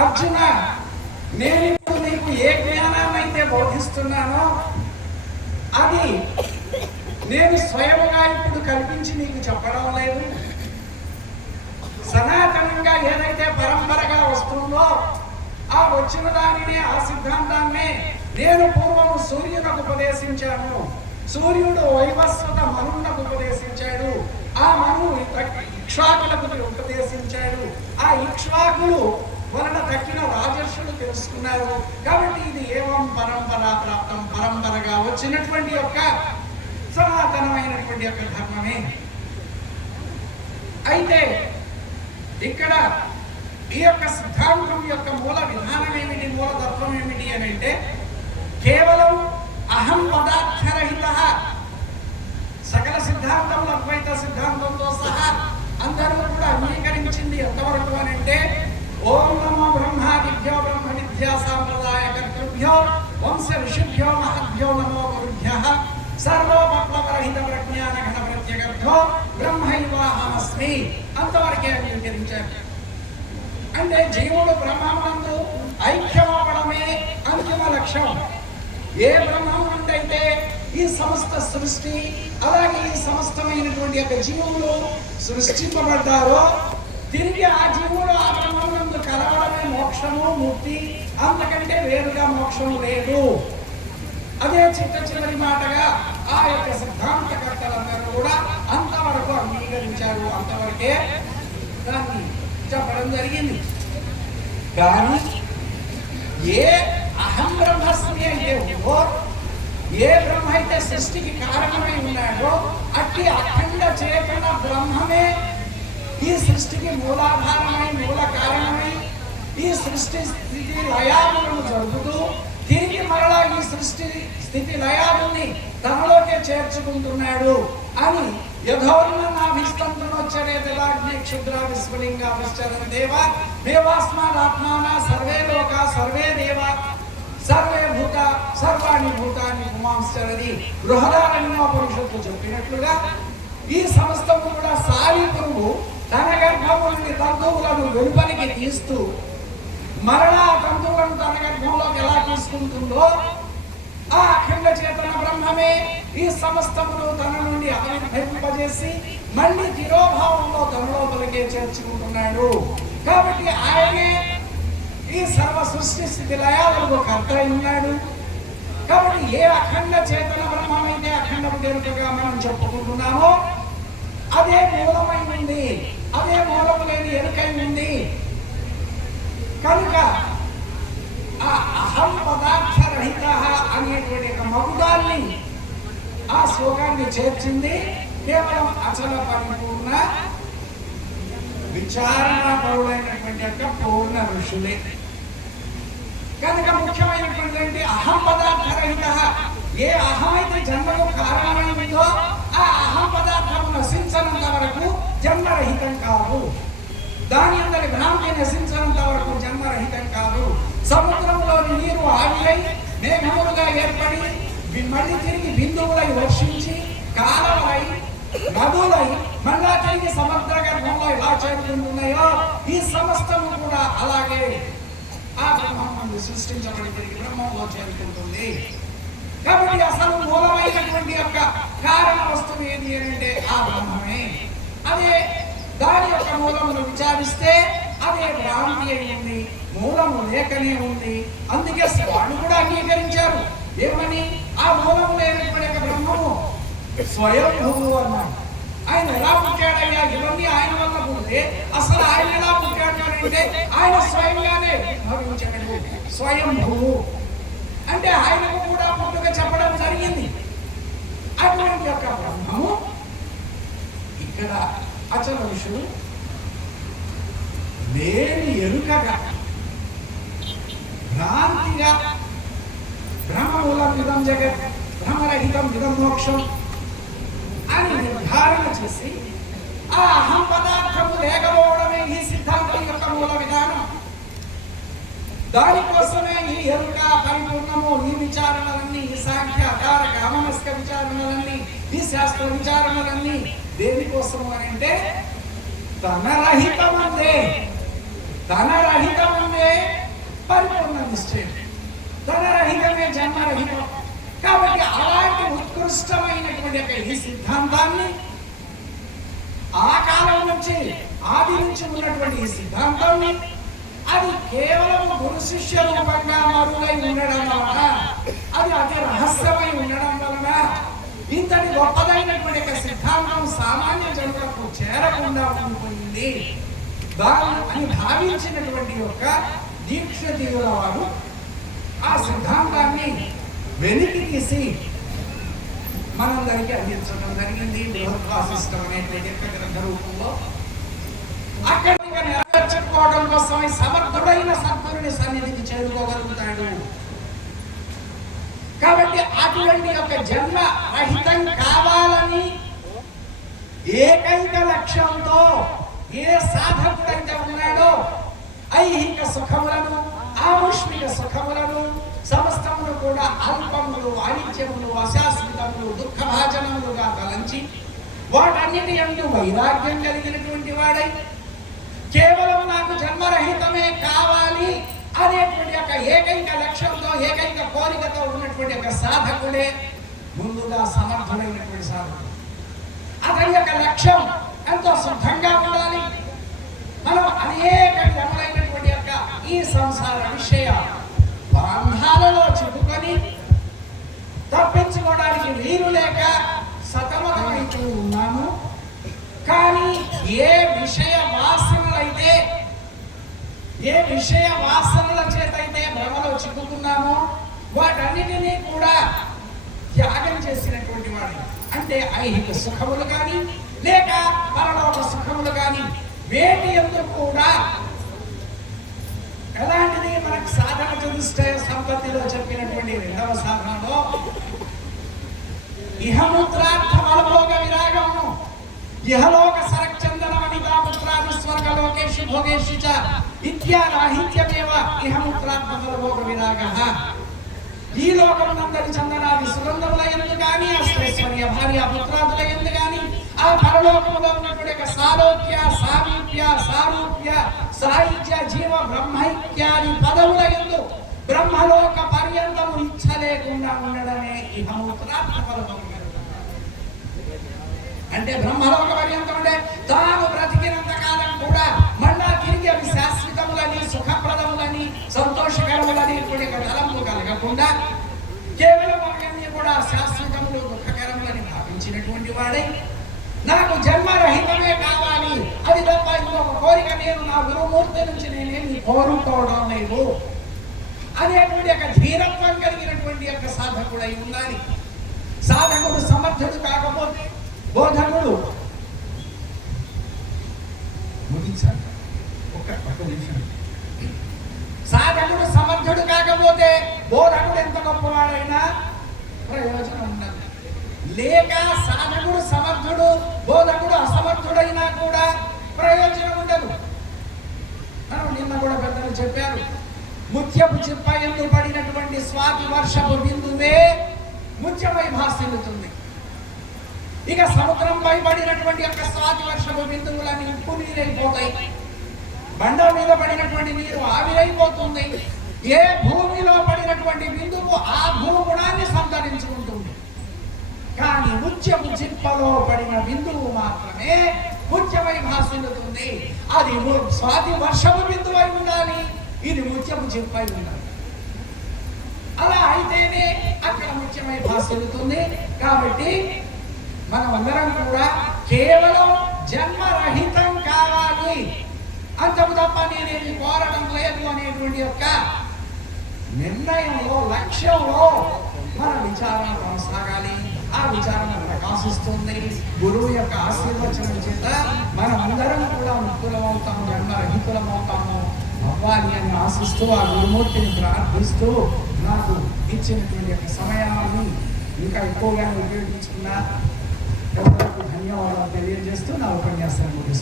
అర్జున, నేను ఇప్పుడు నీకు ఏ జ్ఞానాన్ని అయితే బోధిస్తున్నానో అది నేను స్వయంగా ఇప్పుడు కల్పించి నీకు చెప్పడం లేదు. సనాతనంగా ఏదైతే పరంపరగా వస్తుందో ఆ వచ్చిన దానిని, ఆ సిద్ధాంతాన్ని నేను పూర్వము సూర్యునకు ఉపదేశించాను. సూర్యుడు వైవస్వత మనునకు ఉపదేశించాడు. ఆ మను ఇక్ష్వాకులకు ఉపదేశించాడు. ఆ ఇక్ష్వాకులు వలన తక్కిన రాజర్షులు తెలుసుకున్నారు. కాబట్టి ఇది ఏవం పరంపరా ప్రాప్తం, పరంపరగా వచ్చినటువంటి యొక్క సనాతనమైనటువంటి యొక్క ధర్మమే. అయితే ఇక్కడ ఈ యొక్క సిద్ధాంతం యొక్క మూల విధానం ఏమిటి, మూలతత్వం ఏమిటి అని అంటే కేవలం అహం పదార్థరహిత. సకల సిద్ధాంతం అద్వైత సిద్ధాంతంతో సహా అందరూ కూడా అంగీకరించింది ఎంతవరకు అని అంటే ఓం నమో బ్రహ్మాదిభ్యో బ్రహ్మ విద్యా సాంప్రదాయ కర్తృభ్యో వంశ ఋషిభ్యో మహద్భ్యో నమో గురుభ్యః సర్వోపప్లవరహిత ప్రజ్ఞాన ఘన ప్రత్యగర్థో బ్రహ్మైవాహమస్మి అంతవరకే అంగీకరించారు. అంటే జీవుడు బ్రహ్మమునందు ఐక్యమవడమే అంతిమ లక్ష్యం. ఏ బ్రహ్మం నుండైతే ఈ సమస్త సృష్టి అలాగే ఈ సమస్తమైనటువంటి యొక్క జీవులు సృష్టింపబడ్డారో తిరిగి ఆ జీవుడు ఆ బ్రహ్మమునందు కలవడమే మోక్షము, ముక్తి. అంతకంటే వేరుగా మోక్షము లేదు. అదే చిట్ట చివరి మాటగా ఆ యొక్క సిద్ధాంతకర్తలందరూ కూడా అంతవరకు అంగీకరించారు. అంతవరకే దాన్ని చెప్పడం జరిగింది. కానీ ఏ అహం బ్రహ్మస్మి అయితే ఉందో, ఏ బ్రహ్మ అయితే సృష్టికి కారణమై ఉన్నాడో అట్టి అఖండ చేతన బ్రహ్మమే ఈ సృష్టికి మూలాధారమై, మూల కారణమై ఈ సృష్టి స్థితి లయాలను జరుపుతూ తిరిగి మరలా ఈ సృష్టి స్థితి లయాలని తనలోకే చేర్చుకుంటున్నాడు అని యథోర్ణనాభిస్తంతునోచ్చరేతలాగ్ని క్షుద్ర విస్ఫులింగా విశ్చరం దేవ దేవాస్మాదాత్మాన సర్వే లోక సర్వే దేవ సర్వే భూత సర్వాణి భూతాన్ని పుమాంశ్చరది బృహదారణ్యోపనిషత్తు చెప్పినట్లుగా ఈ సమస్తము కూడా సాలి పురుగు తన గర్భము నుండి తంతువులను వెలుపలికి తీస్తూ మరలా తంతువులను తన గర్భంలోకి ఎలా తీసుకుంటుందో ఆ అఖండ చేతన బ్రహ్మమే ఈ సమస్తమును తన నుండి ఆవిర్భవింపజేసి మళ్ళీ తిరోభావంలో తన లోపలికే చేర్చుకుంటున్నాడు. కాబట్టి ఆయనే ఈ సర్వ సృష్టి స్థితి లయాలకు కర్త ఉన్నాడు. కాబట్టి ఏ అఖండ చేతన బ్రహ్మమైతే అఖండ ఎరుకగా మనం చెప్పుకుంటున్నామో అదే మూలమై ఉంది, అదే మూలము లేని ఎరుకై ఉంది. కనుక ఆ అహం పదార్థరహిత అనేటువంటి ఒక మగుడాల్ని ఆ శ్లోకాన్ని చేర్చింది కేవలం అచల పరిపూర్ణ విచారణపరుడైనటువంటి యొక్క పూర్ణ ఋషులే. కనుక ముఖ్యమైనటువంటి అహం పదార్థరహిత. ఏ అహం అయితే జన్మకు కారణమైందో ఆ అహం పదార్థం నశించనంత వరకు జన్మరహితం కాదు. దాని అందరి భ్రాంతి నశించనంత వరకు జన్మరహితం కాదు. సముద్రంలోని నీరు ఆవిరై మేఘములుగా ఏర్పడి మళ్ళీ తిరిగి బిందువులై వర్షించి కాలవలై నదులై మళ్ళా తిరిగి సముద్ర గర్భంలో ఎలా చేరుకుంటున్నాయో ఈ సమస్తము కూడా అలాగే ఆ బ్రహ్మం నుండి సృష్టించబడి తిరిగి బ్రహ్మంలో చేరుకుంటుంది. కాబట్టి అసలు మూలమైనటువంటి యొక్క కారణ వస్తువు ఏది అంటే ఆ బ్రహ్మమే. అదే దాని యొక్క మూలమును విచారిస్తే అదే భ్రాంతి అయింది, మూలము లేకనే ఉంది. అందుకే స్వామి కూడా అంగీకరించారు. ఏమని? ఆ మూలము లేనటువంటి యొక్క బ్రహ్మము స్వయంభువు అన్నాడు. ఆయన ఎలా పుట్టాడయ్యా? ఇవన్నీ ఆయన వల్ల పుడితే అసలు ఆయన ఎలా పుట్టాడు అంటే ఆయన స్వయంగానే భవించాడు. స్వయంభువు అంటే ఆయనకు కూడా పుట్టుక చెప్పడం జరిగింది. అటువంటి యొక్క బ్రహ్మము ఇక్కడ అచల ఋషులు లేని ఎరుకగా భ్రాంతిగా బ్రహ్మమూలం ఇదం జగత్ బ్రహ్మరహితం ఇదం మోక్షం అని నిర్ధారణ చేసి ఆ అహం పదార్థము లేకపోవడమే ఈ సిద్ధాంతం యొక్క మూల విధానం. దానికోసమే ఈ ఎరుక పరిపూర్ణము, ఈ విచారణలన్నీ, ఈ సాంఖ్య అకారక అమనస్క విచారణలన్నీ, ఈ శాస్త్ర విచారణలన్నీ దేనికోసము అని అంటే తన రహితమందే స్టేట్. ధనరహితమే జన్మరహితం. కాబట్టి అలాంటి ఉత్కృష్టమైనటువంటి ఈ సిద్ధాంతాన్ని ఆ కాలం నుంచి ఆది నుంచి ఉన్నటువంటి ఈ సిద్ధాంతాన్ని అది కేవలం గురు శిష్య రూపంగా మరులై ఉండడం వలన, అది అతి రహస్యమై ఉండడం వలన ఇంతటి గొప్పదైనటువంటి సిద్ధాంతం సామాన్య జనులకు చేరకుండా ఉండిపోయింది అని భావించినటువంటి యొక్క దీక్షితుల వారు ఆ సిద్ధాంతాన్ని వెలికి తీసి మనందరికీ అందించడం జరిగింది. బృహద్వాసిష్టం అనేటువంటి గ్రంథ రూపంలో అక్కడ నెరవేర్చుకోవడం కోసం సమర్థుడైన సద్గురుని సన్నిధికి చేరుకోగలుగుతాడు. కాబట్టి అటువంటి యొక్క జన్మ రహితం కావాలని ఏకైక లక్ష్యంతో ఏ సాధకుడైతే ఉన్నాడో ఐహిక సుఖములను ఆముష్మిక సుఖములను సమస్తములు కూడా అల్పములు అనిత్యములు అశాశ్వతములు దుఃఖభాజనములుగా తలంచి వాటన్నిటి యందు వైరాగ్యం కలిగినటువంటి వాడై కేవలం నాకు జన్మరహితమే కావాలి అనేటువంటి యొక్క ఏకైక లక్ష్యంతో ఏకైక కోరికతో ఉన్నటువంటి యొక్క సాధకుడే ముందుగా సమర్థుడైనటువంటి సాధకుడు. అతని యొక్క లక్ష్యం ఎంతో శుద్ధంగా ఉండాలి. మనం అనేక విధములైనటువంటి యొక్క ఈ సంసార విషయ బంధాలలో చిక్కుకొని తప్పించుకోవడానికి వీలు లేక సతమతమైతూ ఉన్నాము. కానీ ఏ విషయ వాసనల చేతైతే భ్రమలో చిక్కుకున్నామో వాటన్నిటినీ కూడా త్యాగం చేసినటువంటి వాడు. అంటే ఐహిక సుఖములు కానీ లేక పరలోక సుఖములు కానీ వేటి యందు కూడా ఎలాంటిది మనకు సాధన చతుష్టయ సంపత్తిలో చెప్పినటువంటి రెండవ సాధనలో ఇహముత్రార్థ ఫలభోగ విరాగము ఇహలోక సరక్చందన వనితా పుత్రాది స్వర్గలోకేషు భోగేషు చ ఇత్యారాహిత్యమేవ ఇహముత్రార్థ ఫలభోగ విరాగః. ఈ లోకమునందరి చందనాది సుగంధముల యందు గాని అష్టైశ్వర్య భార్య పుత్రాదుల యందు గాని ఆ పరలోకములో ఉన్నటువంటి సాలోక్య సామీప్య సారూప్య సాహిత్య జీవ బ్రహ్మైక్యాది పదవుల యందు బ్రహ్మలోక పర్యంతము ఇచ్చ లేకుండా ఉండడమే ఇహముత్రార్థ ఫలభోగ. అంటే బ్రహ్మలోక పర్యంతం అంటే తాను బ్రతికినంత కాలం కూడా మళ్ళా తిరిగి అవి శాశ్వతములని సుఖప్రదములని సంతోషకరములని తలంపు కలగకుండా కేవలం అవన్నీ కూడా శాశ్వతములు దుఃఖకరములని భావించినటువంటి వాడై నాకు జన్మరహితమే కావాలి, అది తప్ప ఇంకొక కోరిక నేను నా గురుమూర్తి నుంచి నేనేమి కోరుకోవడం లేదు అనేటువంటి యొక్క ధీరత్వం కలిగినటువంటి యొక్క సాధకుడై ఉండాలి. సాధకుడు సమర్థుడు కాకపోతే బోధకుడు ముగించాలి. ఒక్క నిమిషం. సాధకుడు సమర్థుడు కాకపోతే బోధకుడు ఎంత గొప్పవాడైనా ప్రయోజనం ఉండదు. లేక సాధకుడు సమర్థుడు బోధకుడు అసమర్థుడైనా కూడా ప్రయోజనం ఉండదు. నిన్న కూడా పెద్దలు చెప్పారు, ముత్యపు చిప్ప యందు పడినటువంటి స్వాతి వర్షపు బిందువే ముత్యమై భాసిల్లుతుంది. ఇక సముద్రంపై పడినటువంటి యొక్క స్వాతి వర్షపు బిందువులన్నీ ఉప్పు నీరైపోతాయి. బండ మీద పడినటువంటి నీరు ఆవిరైపోతుంది. ఏ భూమిలో పడినటువంటి బిందువు ఆ భూగుణాన్ని సంతరించుకుంటుంది. కానీ ముత్యపు చిప్పలో పడిన బిందువు మాత్రమే ముత్యమై భాసిల్లుతుంది. అది స్వాతి వర్షపు బిందువై ఉండాలి, ఇది ముత్యపు చిప్పై ఉండాలి. అలా అయితేనే అక్కడ ముత్యమై భాసిల్లుతుంది. కాబట్టి మనమందరం కూడా కేవలం జన్మరహితం కావాలి, అంతకు తప్ప నేనేమి కోరడం లేదు అనేటువంటి యొక్క నిర్ణయంలో లక్ష్యంలో మన విచారణ కొనసాగాలి. ఆ విచారణ ప్రకాశిస్తుంది. గురువు యొక్క ఆశీర్వచనం చేత మనమందరం కూడా ముక్తులమవుతాము, జన్మరహితులమవుతాము అవ్వాలి అని ఆశిస్తూ ఆ గురుమూర్తిని ప్రార్థిస్తూ నాకు ఇచ్చినటువంటి యొక్క సమయాన్ని ఇంకా ఎక్కువగా ఉపయోగించుకున్నా ధన్యవాదాలు తెలియజేస్తూ నా ఉపన్యాసాన్ని ముగిస్తున్నాను.